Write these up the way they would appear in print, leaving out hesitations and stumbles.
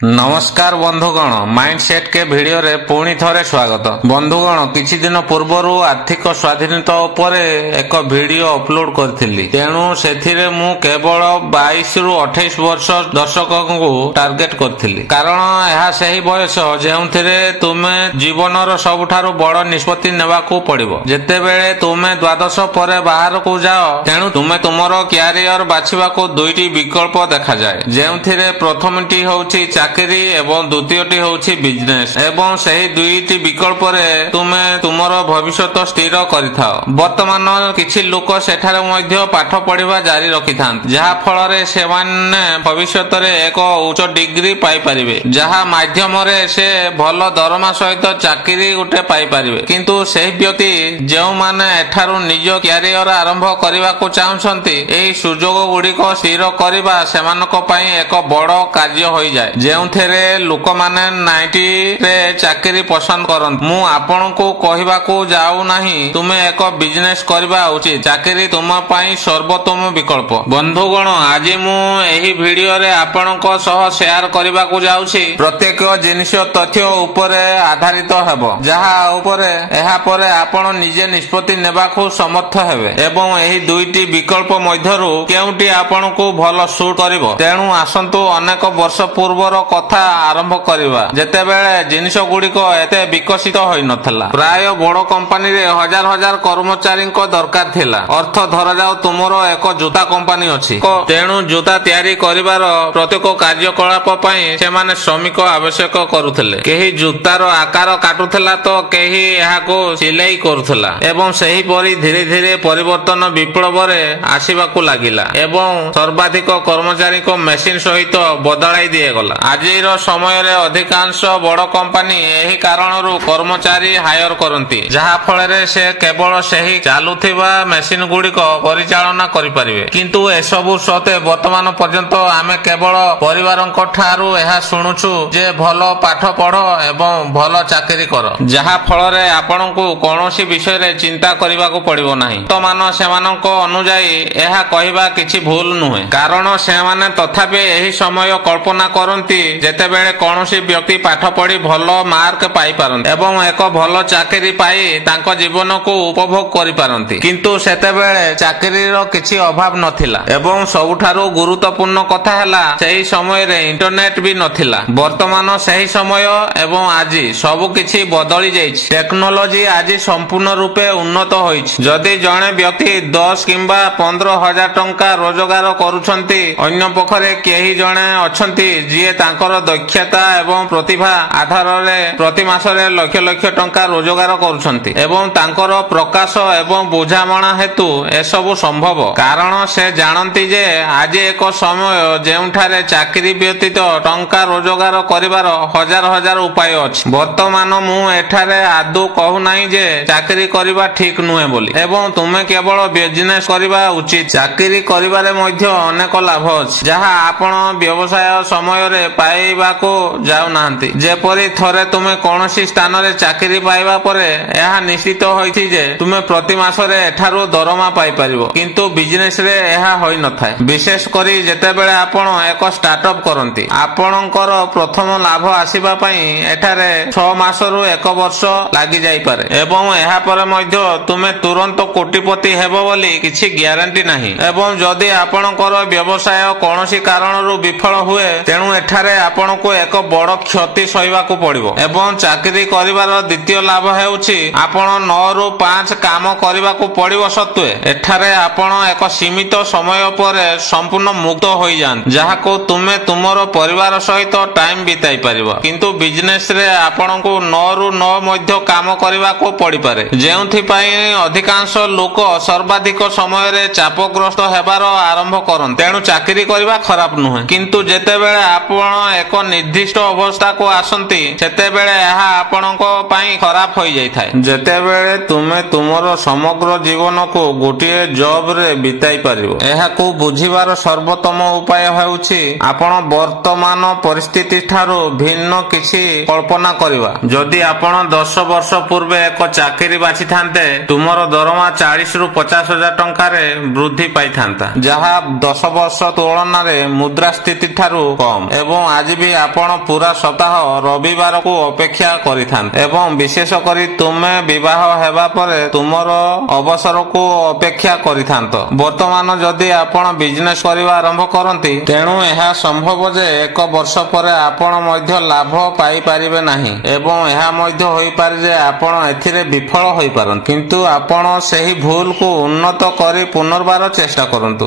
नमस्कार बंधुगण माइंडसेट के भिडियो रे पुणी थरे स्वागत। बंधुगण किछि दिन पूर्वरु आर्थिक स्वाधीनता उपरे एक भिडियो अपलोड करथिली, तेणु सेथिरे मु केवल 22 रु 28 वर्ष दर्शकଙ୍କୁ टार्गेट करथिली, कारण एहा सही बयस जेउथिरे तुमे जीवनर सबुठारु बड़ निष्पत्ति नेबाकू पड़िबो। जेतेबेले तुमे द्वादश परे बाहर को जाओ, तेणु तुमे तुमरो क्यारियर बाछिबाकू दुईटी विकल्प देखा जाए, जेउथिरे प्रथमटी होउछि चाकरी एवं द्वितीयटी होउछि बिजनेस, एवं सही दुईटी विकल्प रे तुमे तुमर भविष्यत स्थिर करिथाओ। वर्तमान किछि लोक सेठारे मध्य पाठ पढ़िबा जारी रखिथांत, जहा फल रे सेमाने भविष्यत रे एक उच्च डिग्री पाई परिबे, जहा माध्यम रे से भल दरमा सहित चाकरी उठे पाई परिबे। किंतु सेही व्यक्ति जेउ माने एठारु निज क्यारियर आरंभ करिबाकू चाहुछंती, एही सुजोग गुडीको स्थिर करिबा सेमानक पई एक बड़ कार्य होई जाय, जेउथेरे लोक माने 90 रे चाकरी पसंद करन। मु आपनको कहिबाकू जाऊ नाही तुमे एक बिजनेस करबा उचित, चाकरी तुम पई सर्वोत्तम विकल्प। बंधुगण आज मु एही वीडियो रे आपनको सह शेयर करबाकू जाउछि प्रत्येक जिनिस तथ्य उपरे आधारित हेबो, जहा उपरे एहा परे आपण निजे निष्पत्ति नेबाकू समर्थ हेबे, एवं एही दुईटी विकल्प मध्यरु केउटी आपनको भल सूट करिवो। तेणु आसंतु अनेक वर्ष पूर्वर कथा आरंभ करिबा, जेतेबेले जिनिस गुडीको एते विकसित होई नथला। प्राय बड़ कंपनी रे हजार हजार कर्मचारी को दरकार थिला। अर्थ धरा जाओ तुमरो एक जूता कंपनी अछि, तेणु जूता तयारी करिवार प्रत्येक कार्यकलाप पई सेमाने श्रमिक आवश्यक करूथिले। केही जूतार आकार काटुथिला तो केही एहाको सिलाई करूथिला, एवं सही परि धीरे धीरे परिवर्तन विप्लव रे आसीबाकू लागिला, एवं सर्वाधिक कर्मचारी को मेसिन सहित बदलाई दिए गला। आजिर समय रे अधिकांश बड़ कंपनी एही कारणरू कर्मचारी हायर करंती, जहा फल रे से केवल सही चालुथिबा मेसिन गुडीको परिचालना करि परिबे। किंतु एसबु सते वर्तमान पर्यंत आमे केवल परिवारक ठारू एहा सुनुछु जे भलो पाठ पढ़ एवं भलो चाकरी कर, जहा फल रे आपनकू कोनोसी विषय रे चिंता करिबाकू पड़िबो नाही। वर्तमान सेमानक अनुଯାयी एहा कहिबा किछि भूल नुहे, कारण सेमाने तथापि एही समय कल्पना करंती जेतेबेले कोनोसी व्यक्ति पाठ पढ़ी भलो मार्क पाई पारंती एवं एक भलो चाकरी पाई तांको जीवन को उपभोग करि पारंती। किंतु सेतेबेले चाकरीर किछि अभाव नथिला, एवं सबुठारु गुरुत्वपूर्ण कथा हला सेही समय रे इंटरनेट भी नथिला। वर्तमान सेही समय एवं आजि सब किछि बदली जाइछि। टेक्नोलॉजी आजि संपूर्ण रूपे उन्नत होइछि। जदि जणे व्यक्ति 10 किंबा 15 हजार टंका रोजगार करूछंती, अन्य पखरे केही जणे अछंती जिए तांकर दक्षता एवं प्रतिभा आधार रे प्रति मासरे लक्ष लक्ष टंका रोजगार करूछंती, एवं तांकर प्रकाश एवं बुझामणा हेतु एसबु संभव, कारण से जानती जे आज एक समय जेउठारे चाकरी व्यतीत टंका रोजगार करिवार हजार हजार उपाय अछि। वर्तमान मु एठारे आदौ कहू नाही जे चाकरी करिबा ठीक नुहे बोली, एवं तुमे केवल बिजनेस करिबा उचित। चाकरी करिबारे मध्य अनेक लाभ अछि, जहा आपण व्यवसाय समय रे पाइबाको जाउ नाहंती। जेपरि थरे तुमे कोनोसी स्थान रे चाकरी पाइबा परे एहा निश्चित होइछि जे तुमे प्रति मासरे एठारो दरमा पाइ परिबो, किंतु बिजनेस रे एहा होई नथाय। विशेष करी जेतेबेले आपण एक स्टार्टअप करंती, आपणकर प्रथम लाभ आसीबा पई एठारे 6 मासरु 1 वर्ष लागि जाई पारे, एवं एहा परे मध्य तुमे तुरंत कोटिपति हेबो बोली किछि ग्यारंटी नाही। एवं जदि आपणकर व्यवसाय कोनोसी कारणरू विफल हुए, तेणु एठारे आपनको एक बड़ क्षति सहिबाकू पड़िबो। एवं चाकरी करिवार द्वितीय लाभ हेउछि आपण 9 रु 5 काम करिबाकू पड़िबो सत्वे एठारे आपण एक सीमित समय परे संपूर्ण मुक्त होई जान, जहाको तुमे तुमरो परिवार सहित टाइम बिताई परिबो। किंतु बिजनेस रे आपनको 9 रु 9 मध्य काम करिबाकू पड़ि पारे, जेउथि पई अधिकांश लोक सर्वाधिक समय रे चापग्रस्त हेबार आरंभ करन। तेणु चाकरी करिबा खराब नुहे, किंतु जेतेबेले आपण एक निर्दिष्ट अवस्था को आसंती सेतेबेले एहा आपणको पई खराब होई जाई थाए। जेतेबेले तुमे तुमरो समग्र जीवन को गोटिए जॉब रे बिताई परिबो, एहा को बुझिबार सर्वोत्तम उपाय हेउछि आपण वर्तमान परिस्थिति ठारो भिन्न किछि कल्पना करिवा। जदि आपण 10 वर्ष पूर्वे एक चाकरी बाछि थांते, तुमरो दरमा 40 रु 50 हजार टंका रे वृद्धि पाई थांता, जहा 10 वर्ष तुलना रे मुद्रा स्थिति ठारो कम, एवं ଆଜି ବି ଆପଣ ପୁରା ସପ୍ତାହ ରବିବାରକୁ ଅପେକ୍ଷା କରିଥାନ୍ତି ଏବଂ ବିଶେଷ କରି ତୁମେ ବିବାହ ହେବା ପରେ ତୁମର ଅବସରକୁ ଅପେକ୍ଷା କରିଥାନ୍ତ। ବର୍ତ୍ତମାନ ଯଦି ଆପଣ ବିଜନେସ କରିବା ଆରମ୍ଭ କରନ୍ତି, ତେଣୁ ଏହା ସମ୍ଭବ ଯେ 1 ବର୍ଷ ପରେ ଆପଣ ମଧ୍ୟ ଲାଭ ପାଇପାରିବେ ନାହିଁ ଏବଂ ଏହା ମଧ୍ୟ ହୋଇପାରେ ଯେ ଆପଣ ଏଥିରେ ବିଫଳ ହୋଇପାରନ୍ତି। କିନ୍ତୁ ଆପଣ ସେହି ଭୁଲକୁ ଉନ୍ନତ କରି ପୁନର୍ବାର ଚେଷ୍ଟା କରନ୍ତୁ।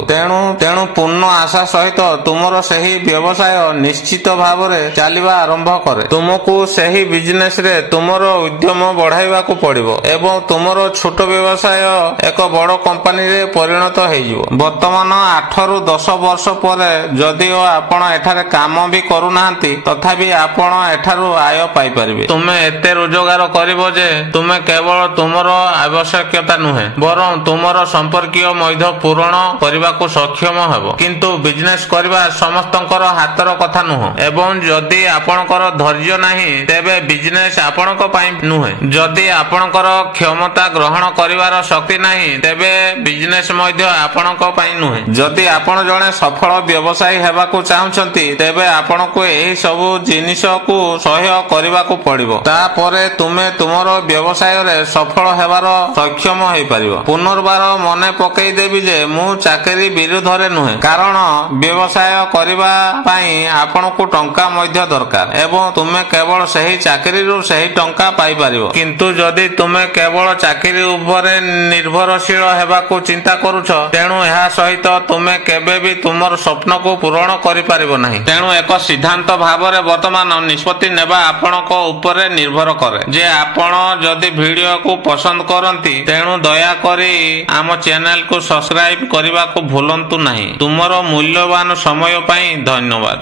ତେଣୁ ପୂର୍ଣ୍ଣ ଆଶା ସହିତ ତୁମର ସେହି ବ୍ୟବସାୟ ନିଶ୍ଚିତ ଭାବରେ ଚାଲିବା ଆରମ୍ଭ କରେ। ତୁମକୁ ସେହି ବିଜନେସରେ ତୁମର ଉଦ୍ୟମ ବଢାଇବାକୁ ପଡିବ ଏବଂ ତୁମର ଛୋଟ ବ୍ୟବସାୟ ଏକ ବଡ଼ କମ୍ପାନୀରେ ପରିଣତ ହୋଇଯିବ। ବର୍ତ୍ତମାନ 8 ରୁ 10 ବର୍ଷ ପରେ ଯଦିଓ ଆପଣ ଏଠାରେ କାମ ବି କରୁନାହାନ୍ତି, ତଥାପି ଆପଣ ଏଠାରୁ ଆୟ ପାଇପାରିବେ। ତୁମେ ଏତେ ରୋଜଗାର କରିବ ଯେ ତୁମେ କେବଳ ତୁମର ଆବଶ୍ୟକତା ନୁହେଁ, ବରଂ ତୁମର ସମ୍ପର୍କୀୟ ମଧ୍ୟ ପୂରଣ କରିବାକୁ ସକ୍ଷମ ହେବ। କିନ୍ତୁ ବିଜନେସ କରିବା ସମସ୍ତଙ୍କର ହାତର କଥା ନୁହଁ ଏବଂ ଯଦି ଆପଣଙ୍କର ଧୈର୍ଯ୍ୟ ନାହିଁ, ତେବେ ବିଜନେସ ଆପଣଙ୍କ ପାଇଁ ନୁହେଁ। ଯଦି ଆପଣଙ୍କର କ୍ଷମତା ଗ୍ରହଣ କରିବାର ଶକ୍ତି ନାହିଁ, ତେବେ ବିଜନେସ ମଧ୍ୟ ଆପଣଙ୍କ ପାଇଁ ନୁହେଁ। ଯଦି ଆପଣ ଜଣେ ସଫଳ ବ୍ୟବସାୟୀ ହେବାକୁ ଚାହୁଁଛନ୍ତି, ତେବେ ଆପଣଙ୍କୁ ଏହି ସବୁ ଜିନିଷକୁ ସହ୍ୟ କରିବାକୁ ପଡିବ। ତାପରେ ତୁମେ ତୁମର ବ୍ୟବସାୟରେ ସଫଳ ହେବାର ସକ୍ଷମ ହୋଇପାରିବ। ପୁନର୍ବାର ମନେ ପକେଇଦେବି ଯେ ମୁଁ ଚାକିରି ବିରୁଦ୍ଧରେ ନୁହେଁ, କାରଣ ବ୍ୟବସାୟ କରିବା ପାଇଁ ଆପଣଙ୍କୁ ଟଙ୍କା ମଧ୍ୟ ଦରକାର ଏବଂ ତୁମେ କେବଳ ସେହି ଚାକିରିରୁ ସେହି ଟଙ୍କା ପାଇପାରିବ। କିନ୍ତୁ ଯଦି ତୁମେ କେବଳ ଚାକିରି ଉପରେ ନିର୍ଭରଶୀଳ ହେବାକୁ ଚିନ୍ତା କରୁଛ, ତେଣୁ ଏହା ସହିତ ତୁମେ କେବେ ବି ତୁମର ସ୍ୱପ୍ନକୁ ପୂରଣ କରିପାରିବ ନାହିଁ। ତେଣୁ ଏକ ସିଦ୍ଧାନ୍ତ ଭାବରେ ବର୍ତ୍ତମାନ ନିଷ୍ପତ୍ତି ନେବା ଆପଣଙ୍କ ଉପରେ ନିର୍ଭର କରେ ଯେ ଆପଣ ଯଦି ଭିଡିଓକୁ ପସନ୍ଦ କରନ୍ତି, ତେଣୁ ଦୟାକରି ଆମ ଚ୍ୟାନେଲକୁ ସବସ୍କ୍ରାଇବ କରିବାକୁ ଭୁଲନ୍ତୁ ନାହିଁ। ତୁମର ମୂଲ୍ୟବାନ ସମୟ ପାଇଁ ଧନ୍ୟବାଦ।